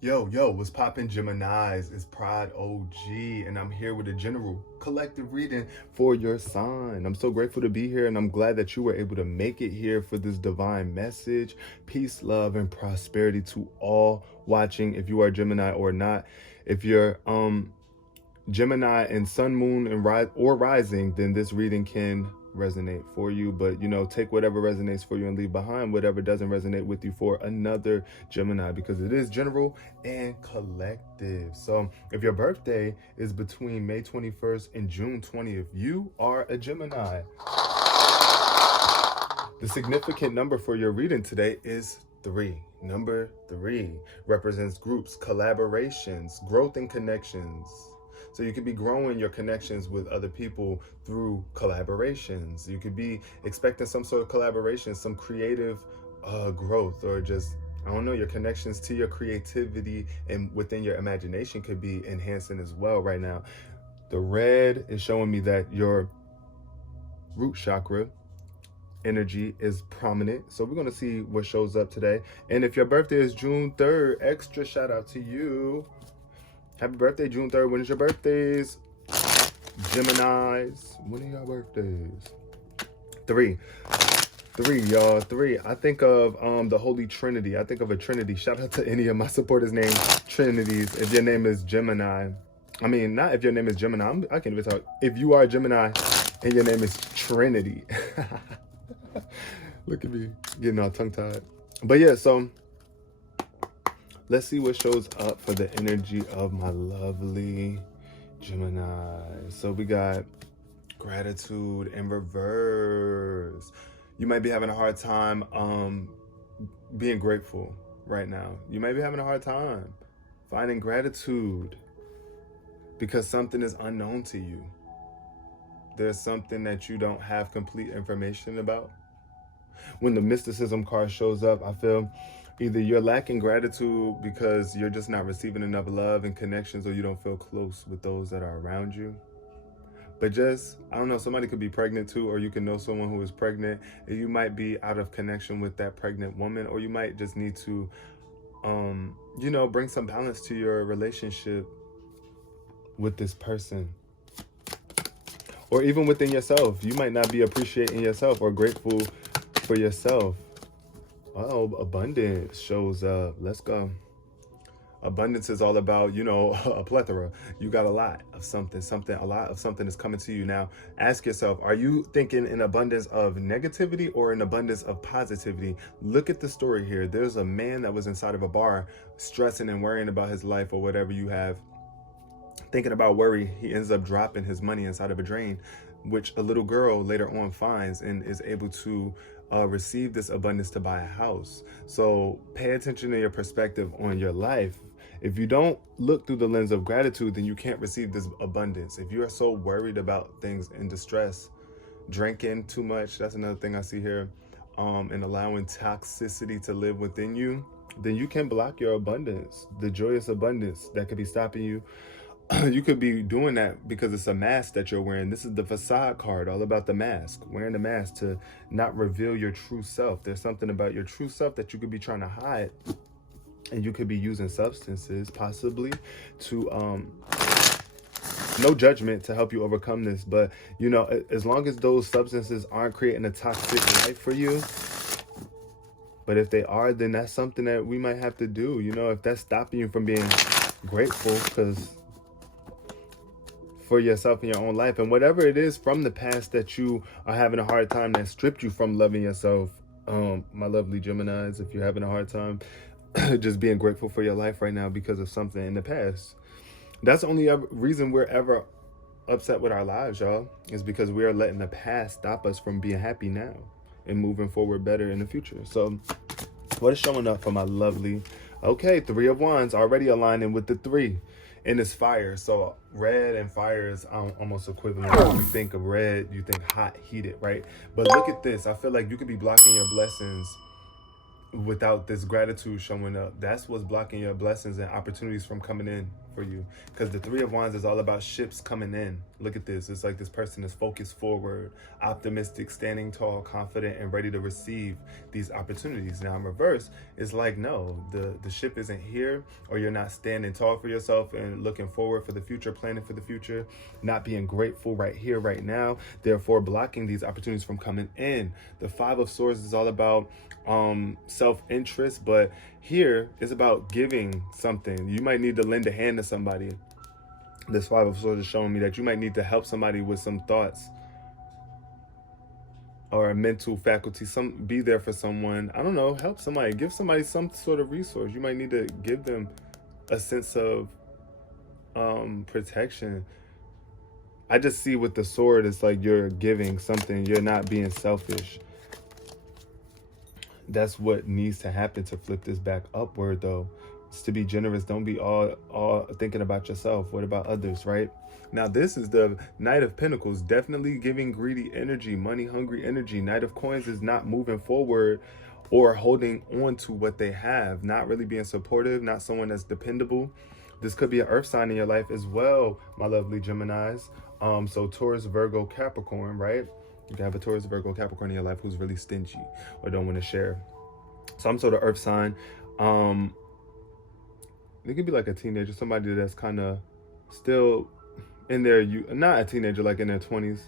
Yo, what's poppin', Geminis? It's Pride OG, and I'm here with a general collective reading for your sign. I'm so grateful to be here, and I'm glad that you were able to make it here for this divine message. Peace, love, and prosperity to all watching, if you are Gemini or not. If you're Gemini and Sun, Moon, and rising, then this reading can resonate for you. But take whatever resonates for you and leave behind whatever doesn't resonate with you for another Gemini, because it is general and collective. So if your birthday is between May 21st and June 20th, you are a Gemini. The significant number for your reading today is 3. Number 3 represents groups, collaborations, growth, and connections. So you could be growing your connections with other people through collaborations. You could be expecting some sort of collaboration, some creative growth, or just, I don't know, your connections to your creativity and within your imagination could be enhancing as well right now. The red is showing me that your root chakra energy is prominent. So we're going to see what shows up today. And if your birthday is June 3rd, extra shout out to you. Happy birthday, June 3rd. When is your birthdays? Geminis. When are your birthdays? 3, y'all. 3. I think of the Holy Trinity. I think of a Trinity. Shout out to any of my supporters named Trinities. If your name is Gemini. I mean, not if your name is Gemini. I can't even talk. If you are a Gemini and your name is Trinity. Look at me getting all tongue-tied. But yeah, so let's see what shows up for the energy of my lovely Gemini. So we got gratitude in reverse. You might be having a hard time being grateful right now. You might be having a hard time finding gratitude because something is unknown to you. There's something that you don't have complete information about. When the mysticism card shows up, I feel either you're lacking gratitude because you're just not receiving enough love and connections, or you don't feel close with those that are around you. But just, I don't know, somebody could be pregnant too, or you can know someone who is pregnant, and you might be out of connection with that pregnant woman, or you might just need to, bring some balance to your relationship with this person. Or even within yourself. You might not be appreciating yourself or grateful for yourself. Oh, abundance shows up. Let's go. Abundance is all about, a plethora. You got a lot of something, a lot of something is coming to you. Now, ask yourself, are you thinking an abundance of negativity or an abundance of positivity? Look at the story here. There's a man that was inside of a bar stressing and worrying about his life or whatever you have. Thinking about worry, he ends up dropping his money inside of a drain, which a little girl later on finds and is able to receive this abundance to buy a house. So pay attention to your perspective on your life. If you don't look through the lens of gratitude, then you can't receive this abundance. If you are so worried about things in distress, drinking too much, that's another thing I see here, and allowing toxicity to live within you, then you can block your abundance, the joyous abundance that could be stopping you. You could be doing that because it's a mask that you're wearing. This is the facade card, all about the mask, wearing the mask to not reveal your true self. There's something about your true self that you could be trying to hide, and you could be using substances possibly to no judgment to help you overcome this, but as long as those substances aren't creating a toxic life for you, but if they are, then that's something that we might have to do. If that's stopping you from being grateful because for yourself in your own life, and whatever it is from the past that you are having a hard time that stripped you from loving yourself, my lovely Geminis, if you're having a hard time just being grateful for your life right now because of something in the past, that's the only reason we're ever upset with our lives, y'all, is because we are letting the past stop us from being happy now and moving forward better in the future. So what is showing up for my lovely, okay, 3 of Wands already aligning with the 3. And it's fire. So red and fire is almost equivalent. When you think of red, you think hot, heated, right? But look at this. I feel like you could be blocking your blessings without this gratitude showing up. That's what's blocking your blessings and opportunities from coming in for you, because the Three of Wands is all about ships coming in. Look at this. It's like this person is focused forward, optimistic, standing tall, confident, and ready to receive these opportunities. Now in reverse, it's like, no, the ship isn't here, or you're not standing tall for yourself and looking forward for the future, planning for the future, not being grateful right here, right now, therefore blocking these opportunities from coming in. The Five of Swords is all about self-interest, but here is about giving something. You might need to lend a hand to somebody. This Five of Swords is showing me that you might need to help somebody with some thoughts or a mental faculty, be there for someone. I don't know, help somebody, give somebody some sort of resource. You might need to give them a sense of protection. I just see with the sword, it's like you're giving something. You're not being selfish. That's what needs to happen to flip this back upward, though. It's to be generous. Don't be all thinking about yourself. What about others, right? Now, this is the Knight of Pentacles, definitely giving greedy energy, money-hungry energy. Knight of Coins is not moving forward or holding on to what they have, not really being supportive, not someone that's dependable. This could be an earth sign in your life as well, my lovely Geminis. So Taurus, Virgo, Capricorn, right? You can have a Taurus, Virgo, Capricorn in your life who's really stingy or don't want to share. Some sort of earth sign. It could be like a teenager, somebody that's kind of still in their, not a teenager, like in their 20s,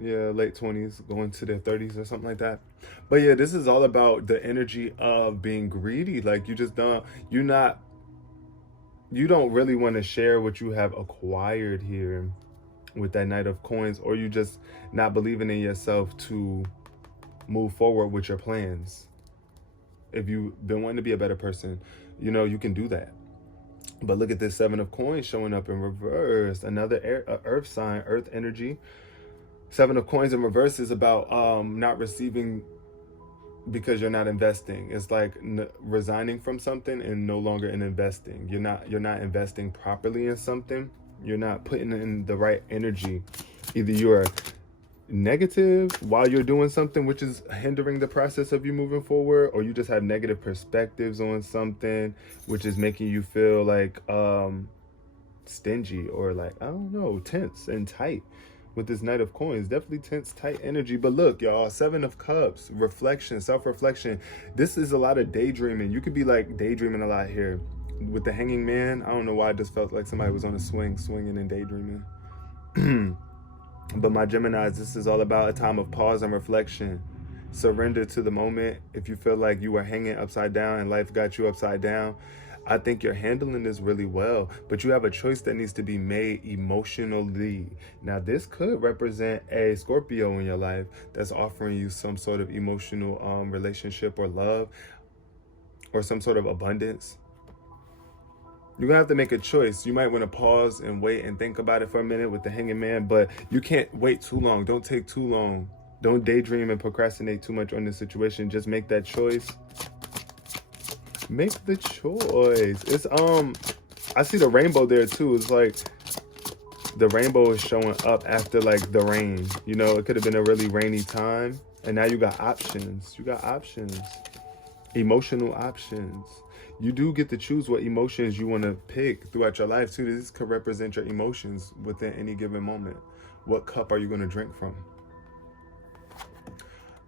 yeah, late 20s, going to their 30s or something like that. But yeah, this is all about the energy of being greedy. Like you don't really want to share what you have acquired here with that Knight of Coins, or you just not believing in yourself to move forward with your plans. If you've been wanting to be a better person, you can do that. But look at this Seven of Coins showing up in reverse. Another earth sign, earth energy. Seven of Coins in reverse is about not receiving because you're not investing. It's like resigning from something and no longer in investing. You're not investing properly in something. You're not putting in the right energy. Either you're negative while you're doing something, which is hindering the process of you moving forward, or you just have negative perspectives on something, which is making you feel like stingy or like, I don't know, tense and tight. With this Knight of Coins, definitely tense, tight energy. But look, y'all, Seven of Cups, reflection, self-reflection. This is a lot of daydreaming. You could be like daydreaming a lot here. With the Hanging Man, I don't know why I just felt like somebody was on a swinging and daydreaming. But my Geminis, this is all about a time of pause and reflection. Surrender to the moment. If you feel like you were hanging upside down and life got you upside down, I think you're handling this really well, but you have a choice that needs to be made emotionally. Now, this could represent a Scorpio in your life that's offering you some sort of emotional relationship or love or some sort of abundance. You're gonna have to make a choice. You might want to pause and wait and think about it for a minute with the Hanging Man, but you can't wait too long. Don't take too long. Don't daydream and procrastinate too much on this situation. Just make that choice. Make the choice. It's I see the rainbow there too. It's like the rainbow is showing up after like the rain. It could have been a really rainy time, and now you got options. You got options. Emotional options. You do get to choose what emotions you want to pick throughout your life too. This could represent your emotions within any given moment. What cup are you going to drink from?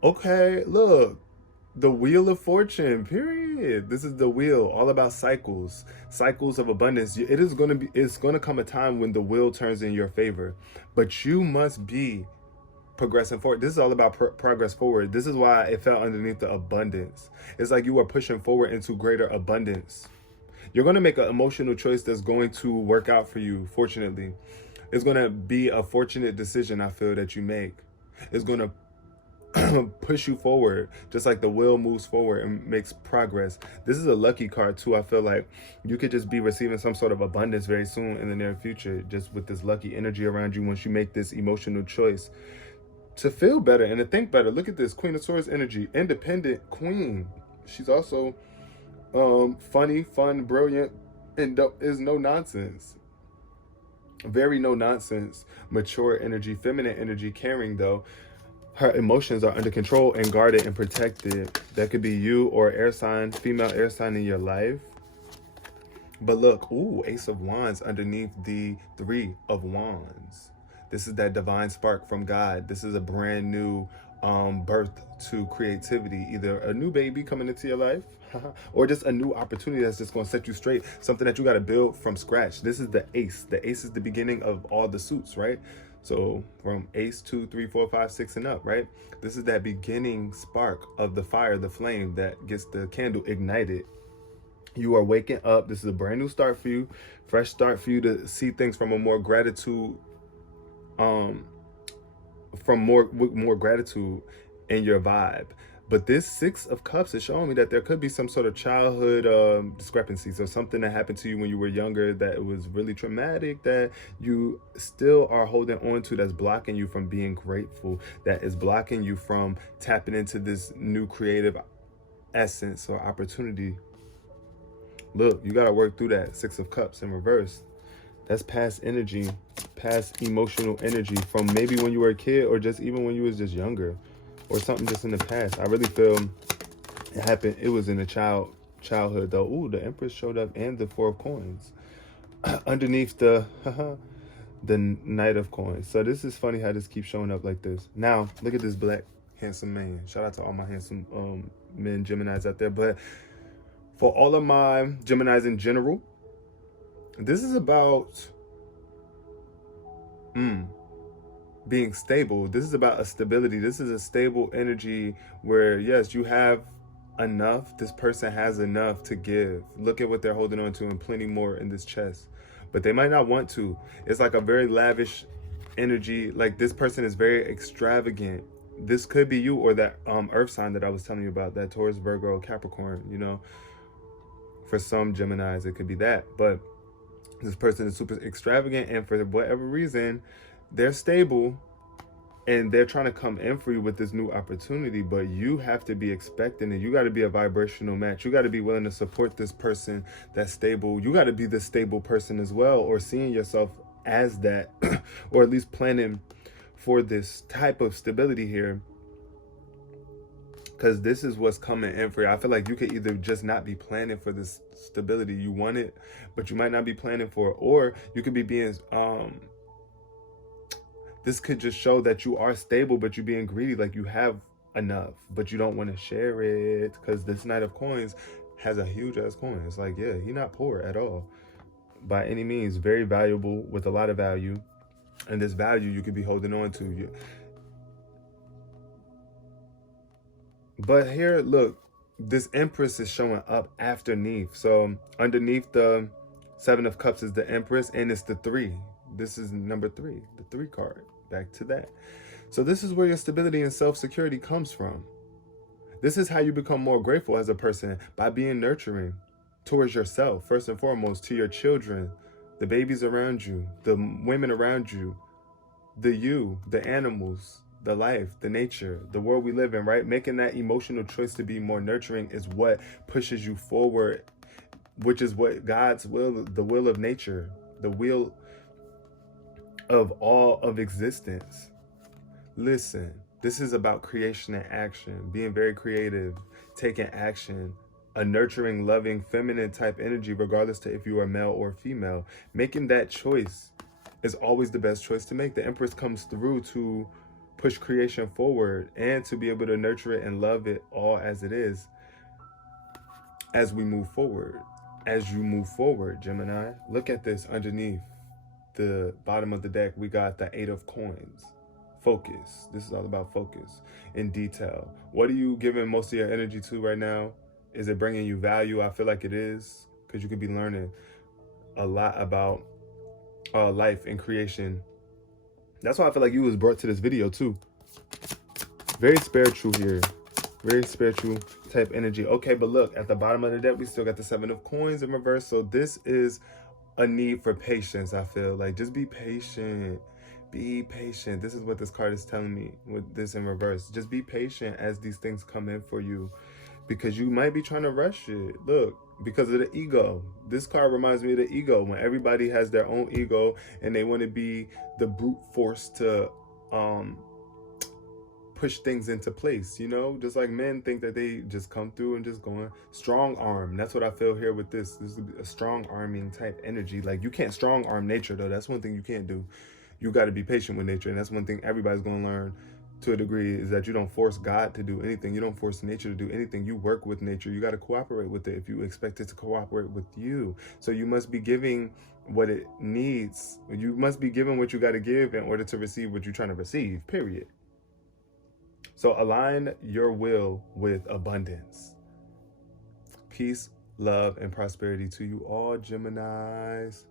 Okay, look. The Wheel of Fortune, period. This is the wheel, all about cycles of abundance. It's going to come a time when the wheel turns in your favor, but you must be progressing forward. This is all about progress forward. This is why it fell underneath the abundance. It's like you are pushing forward into greater abundance. You're going to make an emotional choice that's going to work out for you, fortunately. It's going to be a fortunate decision, I feel, that you make. It's going to push you forward, just like the wheel moves forward and makes progress. This is a lucky card too. I feel like you could just be receiving some sort of abundance very soon in the near future, just with this lucky energy around you once you make this emotional choice to feel better and to think better. Look at this Queen of Swords energy, independent queen. She's also funny, fun, brilliant, and is no nonsense. Very no nonsense, mature energy, feminine energy, caring though. Her emotions are under control and guarded and protected. That could be you or air sign, female air sign in your life. But look, ooh, Ace of Wands underneath the Three of Wands. This is that divine spark from God. This is a brand new birth to creativity. Either a new baby coming into your life, or just a new opportunity that's just going to set you straight. Something that you got to build from scratch. This is the ace. The ace is the beginning of all the suits, right? So from ace 2, 3, 4, 5, 6 and up, right? This is that beginning spark of the fire, the flame that gets the candle ignited. You are waking up. This is a brand new start for you, fresh start for you to see things from a more gratitude, from more gratitude in your vibe. But this Six of Cups is showing me that there could be some sort of childhood discrepancies or something that happened to you when you were younger that was really traumatic, that you still are holding on to, that's blocking you from being grateful, that is blocking you from tapping into this new creative essence or opportunity. Look, you got to work through that Six of Cups in reverse. That's past energy, past emotional energy from maybe when you were a kid or just even when you was just younger or something just in the past. I really feel it happened. It was in the childhood though. Ooh, the Empress showed up and the Four of Coins underneath the Knight of Coins. So this is funny how this keeps showing up like this. Now, look at this black handsome man. Shout out to all my handsome men, Geminis out there. But for all of my Geminis in general, this is about being stable. This is about a stability. This is a stable energy where, yes, you have enough. This person has enough to give. Look at what they're holding on to and plenty more in this chest. But they might not want to. It's like a very lavish energy. Like this person is very extravagant. This could be you or that earth sign that I was telling you about, that Taurus, Virgo, Capricorn, you know. For some Geminis, it could be that. But this person is super extravagant, and for whatever reason, they're stable and they're trying to come in for you with this new opportunity. But you have to be expecting it. You got to be a vibrational match. You got to be willing to support this person that's stable. You got to be the stable person as well, or seeing yourself as that, or at least planning for this type of stability here. Because this is what's coming in for you. I feel like you could either just not be planning for this stability. You want it, but you might not be planning for it. Or you could be being, this could just show that you are stable, but you're being greedy. Like you have enough, but you don't want to share it. Because this Knight of Coins has a huge ass coin. It's like, yeah, he's not poor at all. By any means, very valuable with a lot of value. And this value you could be holding on to. But here, look, this Empress is showing up underneath. So underneath the Seven of Cups is the Empress, and it's the 3. This is number 3, the 3 card. Back to that. So this is where your stability and self-security comes from. This is how you become more grateful as a person, by being nurturing towards yourself, first and foremost, to your children, the babies around you, the women around you, the animals, the life, the nature, the world we live in, right? Making that emotional choice to be more nurturing is what pushes you forward, which is what God's will, the will of nature, the will of all of existence. Listen, this is about creation and action, being very creative, taking action, a nurturing, loving, feminine type energy, regardless to if you are male or female. Making that choice is always the best choice to make. The Empress comes through to push creation forward and to be able to nurture it and love it all as it is as we move forward. As you move forward, Gemini, look at this underneath the bottom of the deck. We got the 8 of Coins. Focus. This is all about focus in detail. What are you giving most of your energy to right now? Is it bringing you value? I feel like it is, because you could be learning a lot about life and creation. That's why I feel like you was brought to this video too. Very spiritual here. Very spiritual type energy. Okay, but look, at the bottom of the deck, we still got the 7 of Coins in reverse. So this is a need for patience, I feel like. Just be patient. Be patient. This is what this card is telling me with this in reverse. Just be patient as these things come in for you, because you might be trying to rush it. Look, because of the ego. This card reminds me of the ego, when everybody has their own ego and they want to be the brute force to push things into place, you know? Just like men think that they just come through and just going strong arm. That's what I feel here with this. This is a strong arming type energy. Like, you can't strong arm nature, though. That's one thing you can't do. You got to be patient with nature. And that's one thing everybody's going to learn to a degree, is that you don't force God to do anything. You don't force nature to do anything. You work with nature. You got to cooperate with it if you expect it to cooperate with you. So you must be giving what it needs. You must be giving what you got to give in order to receive what you're trying to receive, period. So align your will with abundance. Peace, love, and prosperity to you all, Geminis.